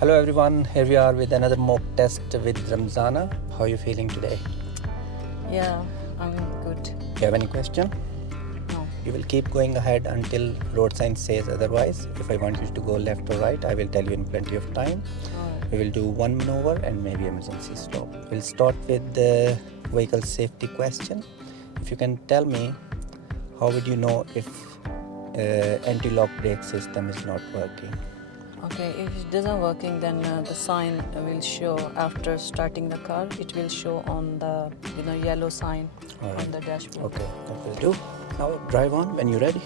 Hello everyone, here we are with another mock test with Ramzana. How are you feeling today? Yeah, I'm good. Do you have any question? No. You will keep going ahead until road sign says otherwise. If I want you to go left or right, I will tell you in plenty of time. Alright. We will do one maneuver and maybe emergency stop. We'll start with the vehicle safety question. If you can tell me, how would you know if anti-lock brake system is not working? Okay, if it doesn't working, then the sign will show after starting the car. It will show on the yellow sign on the dashboard. Okay, that will do. Now drive on when you're ready.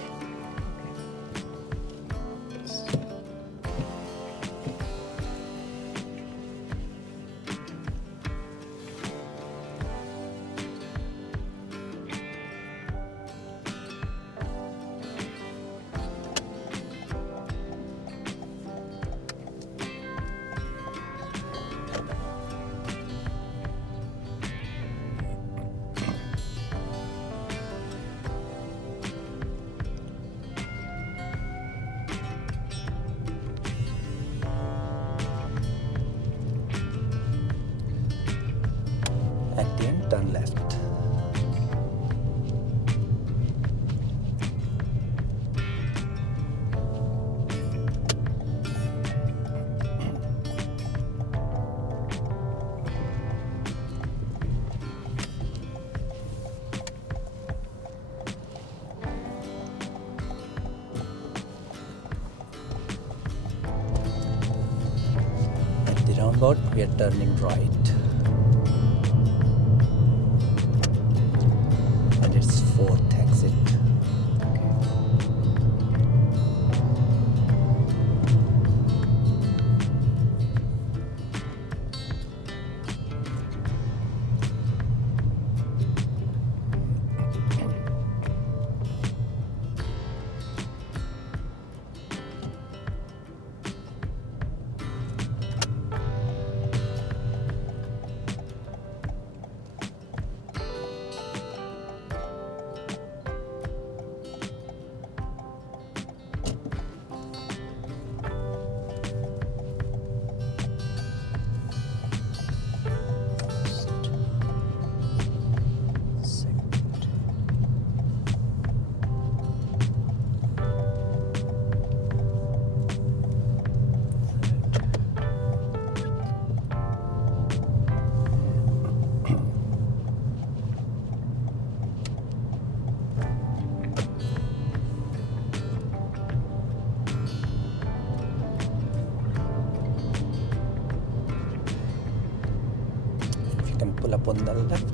At the end, turn left. At the roundabout, we are turning right. And it's fourth exit. If you can pull up on the left.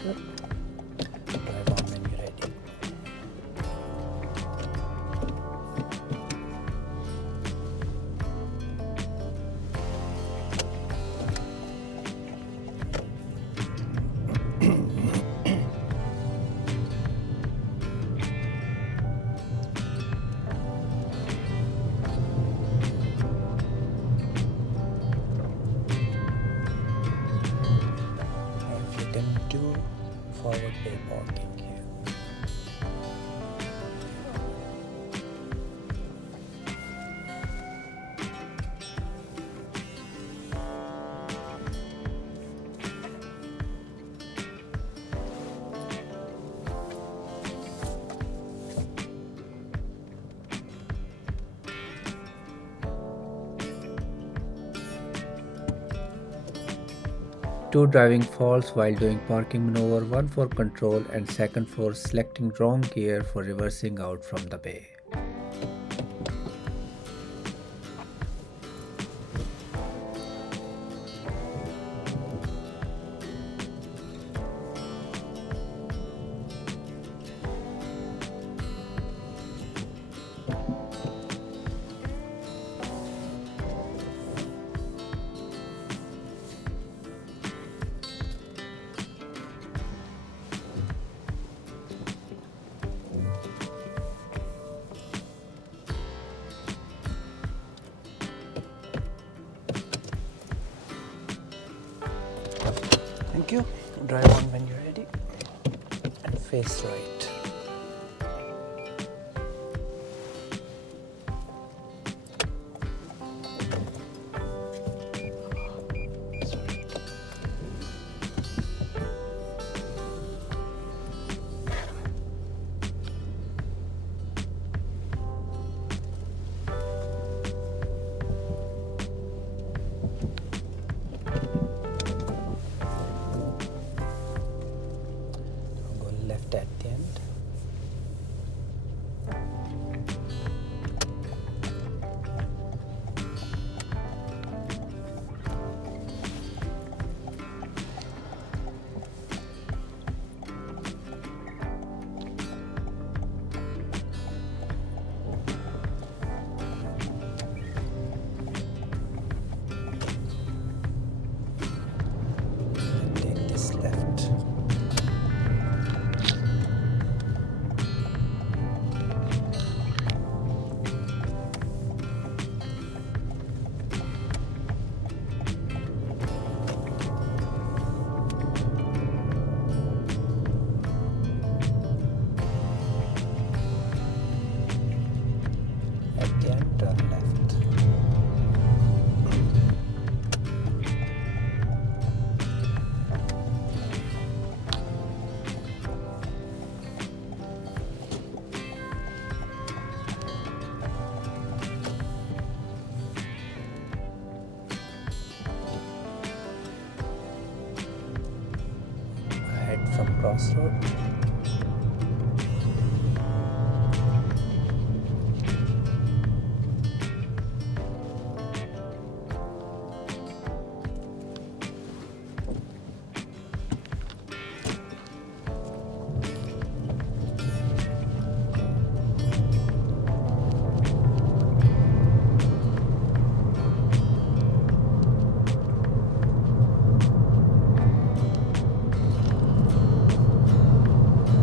Okay. Drive on when you're ready. If you can do forward bay parking here. Two driving faults while doing parking maneuver, one for control and second for selecting wrong gear for reversing out from the bay. Thank you. Drive on when you're ready. And face right. Go left at the end. And take this left. At the end, turn left. Head from crossroad.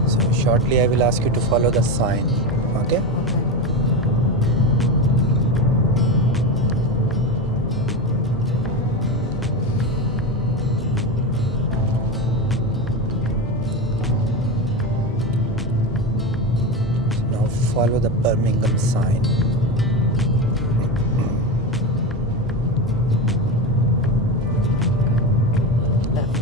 So shortly I will ask you to follow the sign. Okay? Now follow the Birmingham sign. Left.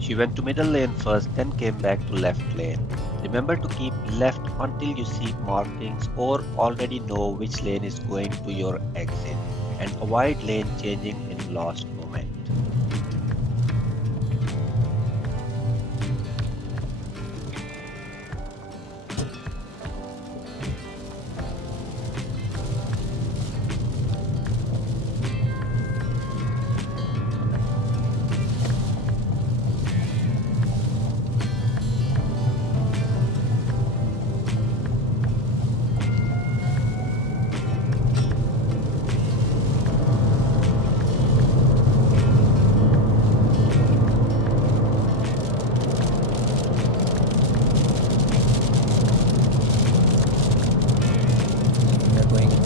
She went to middle lane first, then came back to left lane. Remember to keep left until you see markings or already know which lane is going to your exit, and avoid lane changing in last moment.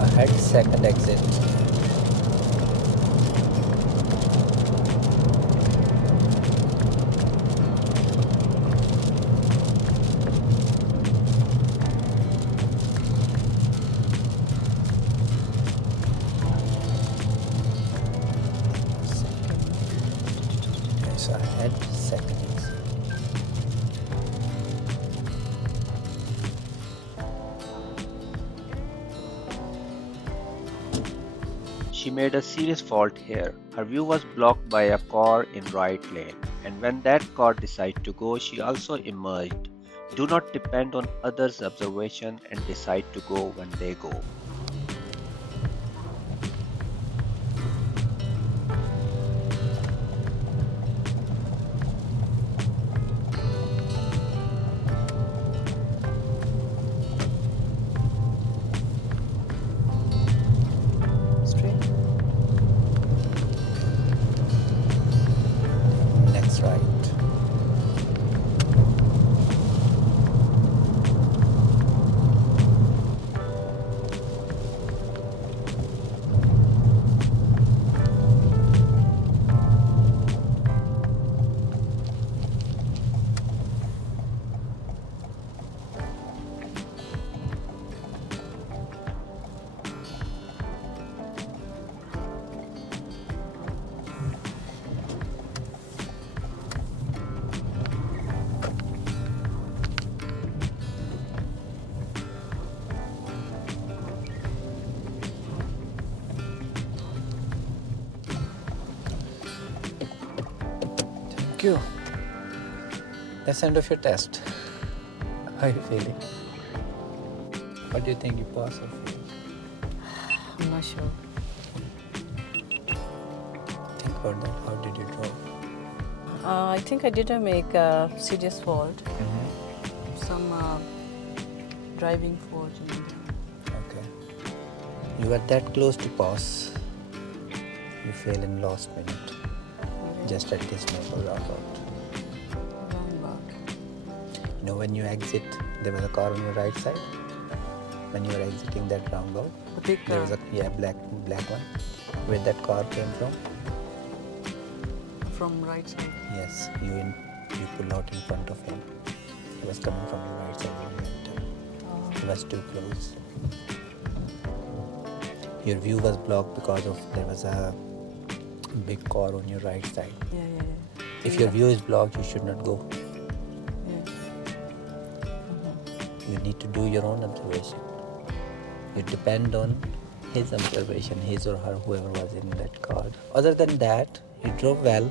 Ahead, second exit. She made a serious fault here. Her view was blocked by a car in right lane, and when that car decided to go, she also emerged. Do not depend on others' observation and decide to go when they go. Straight. Next right. Thank you. That's the end of your test. How are you feeling? What do you think, you pass or fail? I'm not sure. Think about that. How did you draw? I think I didn't make a serious fault. Some driving fault. Okay. You were that close to pass. You fail in last minute. Just at this maple roundabout. Roundabout. You know, when you exit, there was a car on your right side. When you were exiting that roundabout, A big there car was a black one. Where that car came from? from right side. Yes, you pull out in front of him. He was coming from your right side when you entered. He was too close. Your view was blocked because of there was a big car on your right side. Yeah. If your view is blocked, you should not go. Yeah. You need to do your own observation. You depend on his observation, his or her, whoever was in that car. Other than that, you drove well.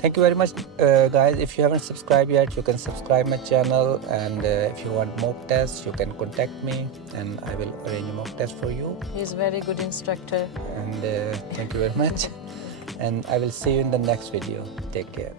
Thank you very much, guys. If you haven't subscribed yet, you can subscribe my channel, and if you want mock tests, you can contact me and I will arrange a mock test for you. He's very good instructor. And thank you very much, and I will see you in the next video. Take care.